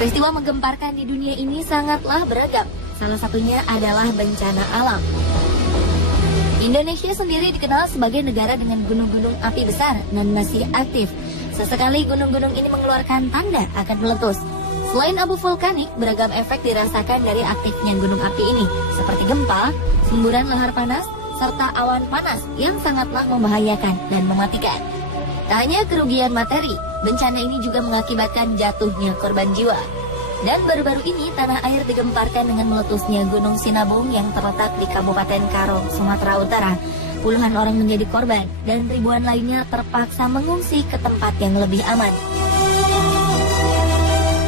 Peristiwa menggemparkan di dunia ini sangatlah beragam. Salah satunya adalah bencana alam. Indonesia sendiri dikenal sebagai negara dengan gunung-gunung api besar dan masih aktif. Sesekali gunung-gunung ini mengeluarkan tanda akan meletus. Selain abu vulkanik, beragam efek dirasakan dari aktifnya gunung api ini, seperti gempa, semburan lahar panas, serta awan panas yang sangatlah membahayakan dan mematikan. Tak hanya kerugian materi, bencana ini juga mengakibatkan jatuhnya korban jiwa. Dan baru-baru ini tanah air digemparkan dengan meletusnya Gunung Sinabung yang terletak di Kabupaten Karo, Sumatera Utara. Puluhan orang menjadi korban dan ribuan lainnya terpaksa mengungsi ke tempat yang lebih aman.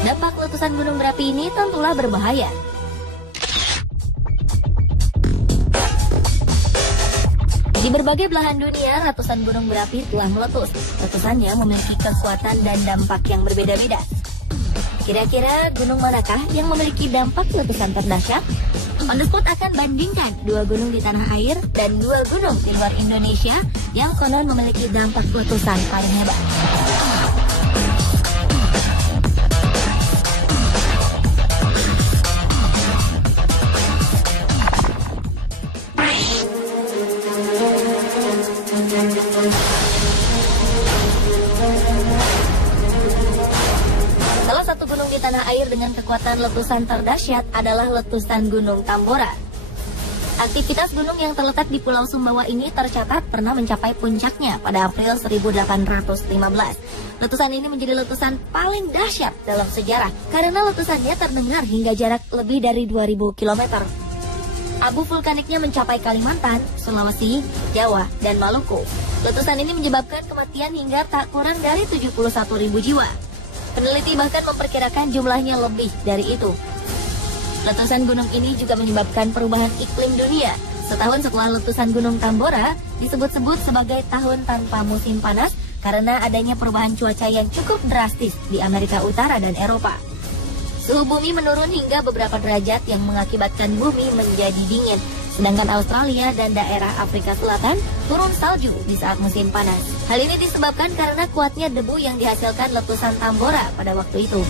Dampak letusan gunung berapi ini tentulah berbahaya. Di berbagai belahan dunia, ratusan gunung berapi telah meletus. Letusannya memiliki kekuatan dan dampak yang berbeda-beda. Kira-kira gunung manakah yang memiliki dampak letusan terdahsyat? On the spot akan bandingkan 2 gunung di tanah air dan 2 gunung di luar Indonesia yang konon memiliki dampak letusan paling hebat. Salah satu gunung di tanah air dengan kekuatan letusan terdahsyat adalah letusan Gunung Tambora. Aktivitas gunung yang terletak di Pulau Sumbawa ini tercatat pernah mencapai puncaknya pada April 1815. Letusan ini menjadi letusan paling dahsyat dalam sejarah karena letusannya terdengar hingga jarak lebih dari 2000 km. Abu vulkaniknya mencapai Kalimantan, Sulawesi, Jawa, dan Maluku. Letusan ini menyebabkan kematian hingga tak kurang dari 71.000 jiwa. Peneliti bahkan memperkirakan jumlahnya lebih dari itu. Letusan gunung ini juga menyebabkan perubahan iklim dunia. Setahun setelah letusan Gunung Tambora, disebut-sebut sebagai tahun tanpa musim panas karena adanya perubahan cuaca yang cukup drastis di Amerika Utara dan Eropa. Suhu bumi menurun hingga beberapa derajat yang mengakibatkan bumi menjadi dingin. Sedangkan Australia dan daerah Afrika Selatan turun salju di saat musim panas. Hal ini disebabkan karena kuatnya debu yang dihasilkan letusan Tambora pada waktu itu.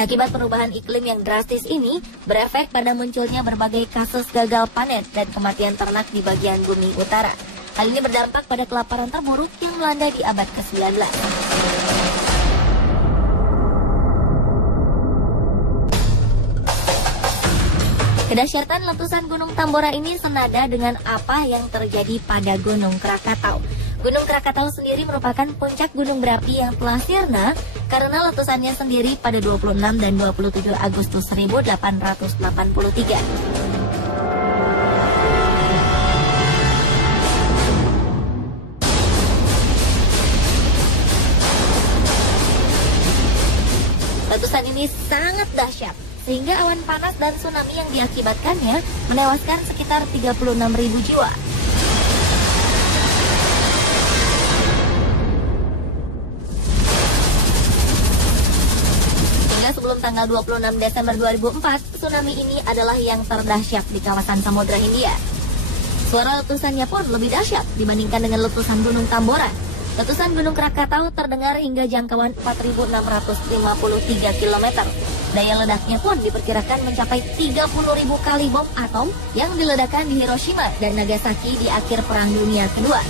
Akibat perubahan iklim yang drastis ini, berefek pada munculnya berbagai kasus gagal panen dan kematian ternak di bagian bumi utara. Hal ini berdampak pada kelaparan terburuk yang melanda di abad ke-19. Kedahsyatan letusan Gunung Tambora ini senada dengan apa yang terjadi pada Gunung Krakatau. Gunung Krakatau sendiri merupakan puncak gunung berapi yang telah sirna karena letusannya sendiri pada 26 dan 27 Agustus 1883. Letusan ini sangat dahsyat, sehingga awan panas dan tsunami yang diakibatkannya menewaskan sekitar 36.000 jiwa. Hingga sebelum tanggal 26 Desember 2004, tsunami ini adalah yang terdahsyat di kawasan Samudra Hindia. Suara letusannya pun lebih dahsyat dibandingkan dengan letusan Gunung Tambora. Letusan Gunung Krakatau terdengar hingga jangkauan 4.653 km. Daya ledaknya pun diperkirakan mencapai 30.000 kali bom atom yang diledakkan di Hiroshima dan Nagasaki di akhir Perang Dunia Kedua.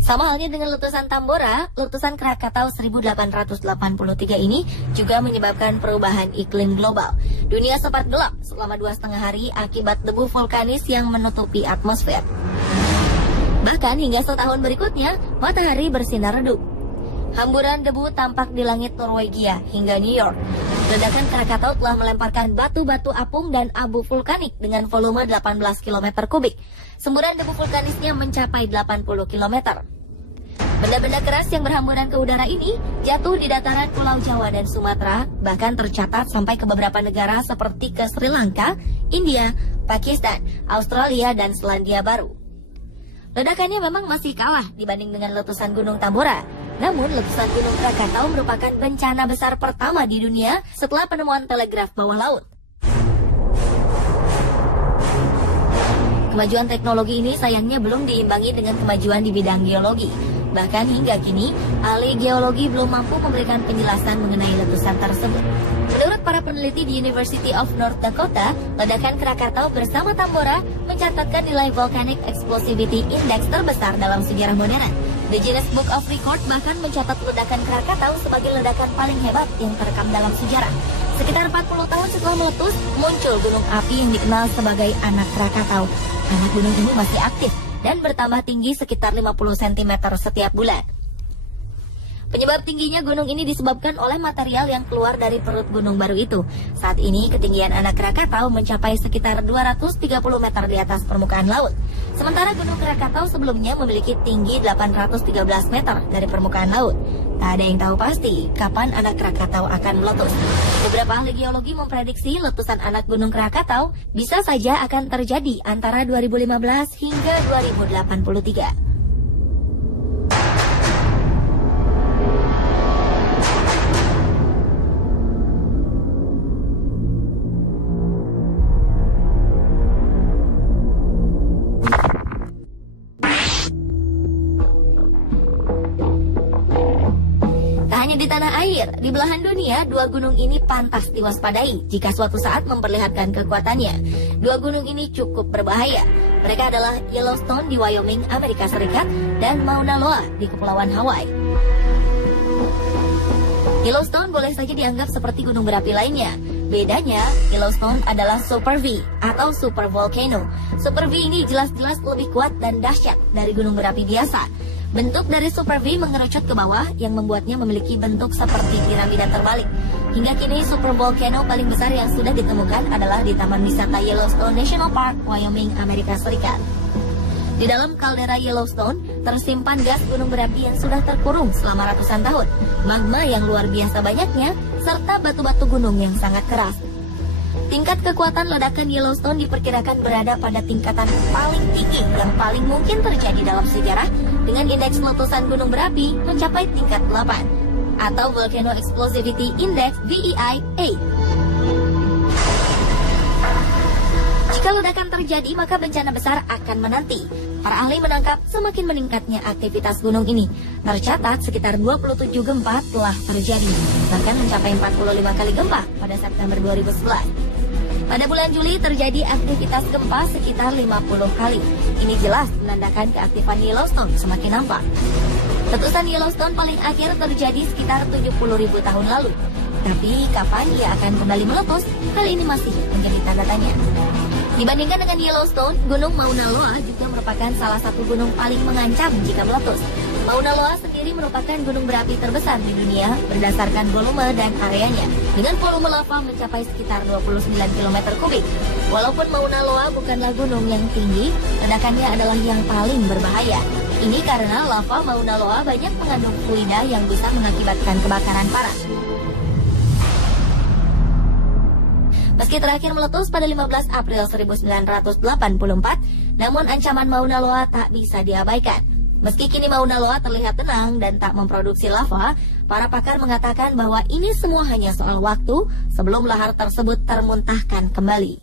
Sama halnya dengan letusan Tambora, letusan Krakatau 1883 ini juga menyebabkan perubahan iklim global. Dunia sempat gelap selama 2,5 hari akibat debu vulkanis yang menutupi atmosfer. Bahkan hingga setahun berikutnya, matahari bersinar redup. Hamburan debu tampak di langit Norwegia hingga New York. Ledakan Krakatau telah melemparkan batu-batu apung dan abu vulkanik dengan volume 18 km kubik. Semburan debu vulkanisnya mencapai 80 km. Benda-benda keras yang berhamburan ke udara ini jatuh di dataran Pulau Jawa dan Sumatera, bahkan tercatat sampai ke beberapa negara seperti ke Sri Lanka, India, Pakistan, Australia, dan Selandia Baru. Ledakannya memang masih kalah dibanding dengan letusan Gunung Tambora. Namun, letusan Gunung Krakatau merupakan bencana besar pertama di dunia setelah penemuan telegraf bawah laut. Kemajuan teknologi ini sayangnya belum diimbangi dengan kemajuan di bidang geologi. Bahkan hingga kini, ahli geologi belum mampu memberikan penjelasan mengenai letusan tersebut. Menurut para peneliti di University of North Dakota, ledakan Krakatau bersama Tambora mencatatkan nilai Volcanic Explosivity Index terbesar dalam sejarah modern. The Guinness Book of Record bahkan mencatat ledakan Krakatau sebagai ledakan paling hebat yang terekam dalam sejarah. Sekitar 40 tahun setelah meletus, muncul gunung api yang dikenal sebagai Anak Krakatau. Anak gunung ini masih aktif dan bertambah tinggi sekitar 50 cm setiap bulan. Penyebab tingginya gunung ini disebabkan oleh material yang keluar dari perut gunung baru itu. Saat ini ketinggian Anak Krakatau mencapai sekitar 230 meter di atas permukaan laut. Sementara gunung Krakatau sebelumnya memiliki tinggi 813 meter dari permukaan laut. Tak ada yang tahu pasti kapan Anak Krakatau akan meletus. Beberapa ahli geologi memprediksi letusan anak gunung Krakatau bisa saja akan terjadi antara 2015 hingga 2083. Di tanah air, di belahan dunia, dua gunung ini pantas diwaspadai jika suatu saat memperlihatkan kekuatannya. Dua gunung ini cukup berbahaya. Mereka adalah Yellowstone di Wyoming, Amerika Serikat, dan Mauna Loa di Kepulauan Hawaii. Yellowstone boleh saja dianggap seperti gunung berapi lainnya. Bedanya, Yellowstone adalah Super V atau Super Volcano. Super V ini jelas-jelas lebih kuat dan dahsyat dari gunung berapi biasa. Bentuk dari Super V mengerucut ke bawah yang membuatnya memiliki bentuk seperti piramida terbalik. Hingga kini Super Volcano paling besar yang sudah ditemukan adalah di Taman Wisata Yellowstone National Park, Wyoming, Amerika Serikat. Di dalam kaldera Yellowstone tersimpan gas gunung berapi yang sudah terkurung selama ratusan tahun, magma yang luar biasa banyaknya, serta batu-batu gunung yang sangat keras. Tingkat kekuatan ledakan Yellowstone diperkirakan berada pada tingkatan paling tinggi yang paling mungkin terjadi dalam sejarah, dengan indeks letusan gunung berapi mencapai tingkat 8 atau Volcano Explosivity Index VEI 8. Jika ledakan terjadi, maka bencana besar akan menanti. Para ahli menangkap semakin meningkatnya aktivitas gunung ini. Tercatat sekitar 27 gempa telah terjadi, bahkan mencapai 45 kali gempa pada September 2011. Pada bulan Juli terjadi aktivitas gempa sekitar 50 kali. Ini jelas menandakan keaktifan Yellowstone semakin nampak. Letusan Yellowstone paling akhir terjadi sekitar 70.000 tahun lalu. Tapi kapan ia akan kembali meletus? Hal ini masih menjadi tanda tanya. Dibandingkan dengan Yellowstone, Gunung Mauna Loa juga merupakan salah satu gunung paling mengancam jika meletus. Mauna Loa sendiri merupakan gunung berapi terbesar di dunia berdasarkan volume dan areanya, dengan volume lava mencapai sekitar 29 km kubik. Walaupun Mauna Loa bukanlah gunung yang tinggi, ledakannya adalah yang paling berbahaya. Ini karena lava Mauna Loa banyak mengandung fluida yang bisa mengakibatkan kebakaran parah. Meski terakhir meletus pada 15 April 1984, namun ancaman Mauna Loa tak bisa diabaikan. Meski kini Mauna Loa terlihat tenang dan tak memproduksi lava, para pakar mengatakan bahwa ini semua hanya soal waktu sebelum lahar tersebut termuntahkan kembali.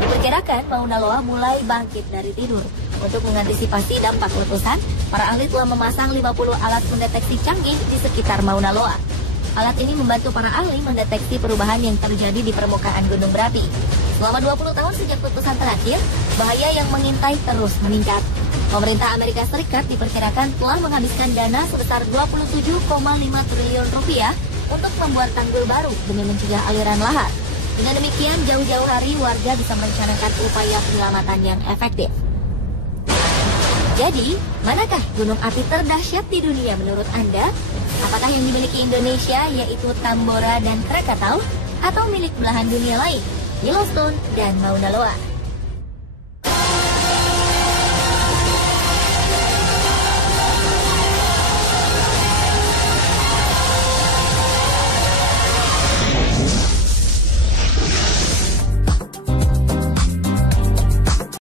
Diperkirakan Mauna Loa mulai bangkit dari tidur. Untuk mengantisipasi dampak letusan, para ahli telah memasang 50 alat mendeteksi canggih di sekitar Mauna Loa. Alat ini membantu para ahli mendeteksi perubahan yang terjadi di permukaan gunung berapi. Selama 20 tahun sejak letusan terakhir, bahaya yang mengintai terus meningkat. Pemerintah Amerika Serikat diperkirakan telah menghabiskan dana sebesar 27,5 triliun rupiah untuk membuat tanggul baru demi mencegah aliran lahar. Dengan demikian, jauh-jauh hari warga bisa merencanakan upaya penyelamatan yang efektif. Jadi, manakah gunung api terdahsyat di dunia menurut Anda? Apakah yang dimiliki Indonesia yaitu Tambora dan Krakatau, atau milik belahan dunia lain, Yellowstone dan Mauna Loa?